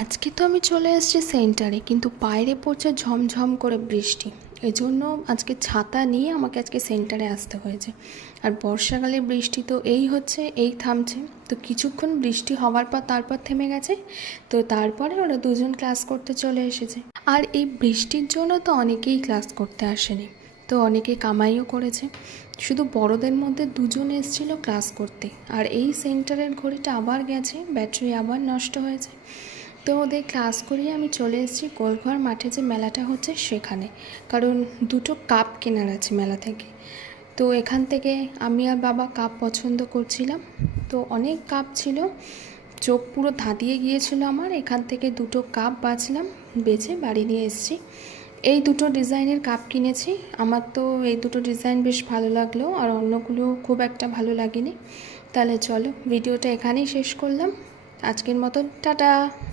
আজকে তো আমি চলে এসেছি সেন্টারে, কিন্তু বাইরে পড়ছে ঝমঝম করে বৃষ্টি। এই জন্য আজকে ছাতা নিয়ে আমাকে আজকে সেন্টারে আসতে হয়েছে। আর বর্ষাকালে বৃষ্টি তো এই হচ্ছে, এই থামছে। তো কিছুক্ষণ বৃষ্টি হওয়ার পর তারপর থেমে গেছে। তো তারপরে ওরা দুজন ক্লাস করতে চলে এসেছে। আর এই বৃষ্টির জন্য তো অনেকেই ক্লাস করতে আসেনি, তো অনেকে কামাইও করেছে। শুধু বড়দের মধ্যে দুজন এসেছিল ক্লাস করতে। আর এই সেন্টারের ঘড়িটা আবার গেছে, ব্যাটারি আবার নষ্ট হয়েছে। তো ওদের ক্লাস করিয়ে আমি চলে এসেছি গোলঘর মাঠে যে মেলাটা হচ্ছে সেখানে, কারণ দুটো কাপ কেনার আছে মেলা থেকে। তো এখান থেকে আমি আর বাবা কাপ পছন্দ করছিলাম। তো অনেক কাপ ছিল, চোখ পুরো ধাঁধিয়ে গিয়েছিল আমার। এখান থেকে দুটো কাপ বাছলাম, বেছে বাড়ি নিয়ে এসেছি। এই দুটো ডিজাইনের কাপ কিনেছি। আমার তো এই দুটো ডিজাইন বেশ ভালো লাগলো, আর অন্যগুলো খুব একটা ভালো লাগেনি। তাহলে চলো ভিডিওটা এখানেই শেষ করলাম। আজকের মতো টাটা।